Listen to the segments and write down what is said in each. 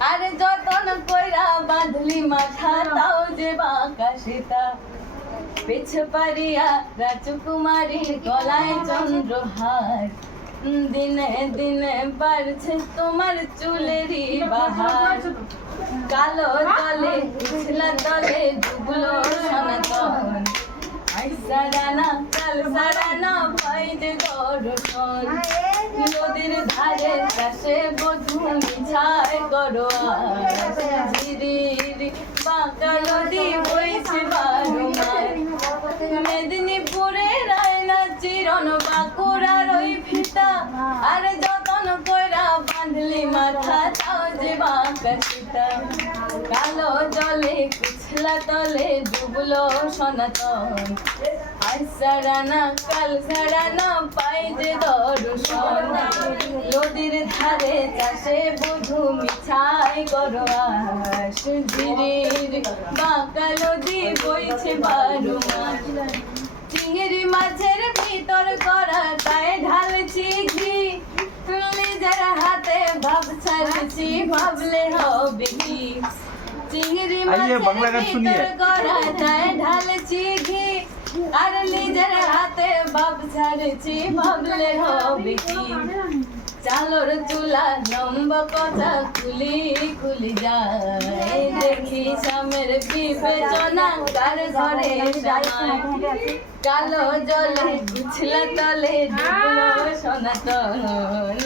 আরে যতন কইরা বাঁধলি মাথা তাও যে বাঁকা সীতা পেছ পারিয়া রাজকুমারীর গলায় চন্দ্রহার দিনে দিনে বাড়ছে তোমার চুলেরই বাহার কালো তলে উছলা তলে ডুবলো সনাতন আজ সারানা কাল সারানা ভাই যে দর্শন নদীর ধারে চাষে বধূ মিছায় গড়োয়ার ঝিরির বাঁকা নদী বইছে বারুমার মেদিনীপুরে রায়না চিরন বাঁকুড়ার ওই ফিতা আরে যতন কইরা বাঁধলি মাথা তাও যে বাঁকা সীতা কালো জলে কুছলা তলে ডুবলো সনাতন আজ সারানা কাল সারানা পাই যে দর্শন নদীর ধারে চাষে বধূ মিছাই গড়োয়াস ঝিরির বাঁকা নদী বইছে বারো মাস চিংড়ি মাছের ভিতর করা তাই ঢালছি ঘি নিজের হাতে ভাব ছাড়ছি ভাবলে হবে কি চিংড়ি মাছের ভিতর করা তাই ঢালছি ঘি আর নিজের হাতে ভাব ছাড়ছি ভাবলে হবে কি চালোর চুলা লম্বা কথা খুলি খুলি যায় দেখি স্বামীর বিবেচনা কার ঘরে জামায় কালো জলে উছলা তলে ডুবলো সনাতন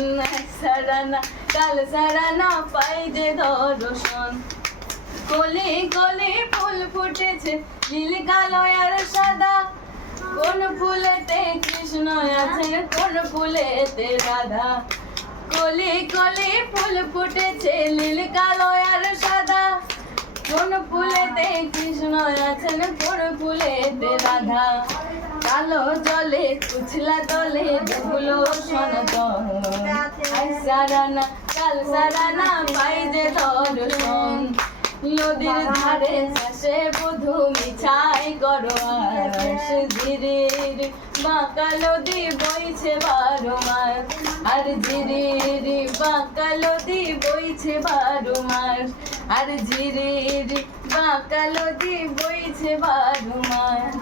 সারানা কাল সারানা পাই যে দর্শন কলি কলি ফুল ফুটেছে নীল কালো আর সাদা কোন ফুলেতে কৃষ্ণ আছেন কোন ফুলেতে রাধা কলি কলি ফুল ফুটেছে নীল কালো আর সাদা কোন ফুলেতে কৃষ্ণ আছেন কোন ফুলেতে রাধা কালো জলে কুছলা তলে ডুবলো সনাতন আজ সারানা কাল সারানা পাই যে দর্শন নদীর ধারে চাষে বধূ মিছাই গড়োয়াস ঝিরির বাঁকা নদী বইছে বারো মাস আর ঝিরির বাঁকা নদী বইছে বারো মাস আর ঝিরির বাঁকা নদী বইছে বারো মাস।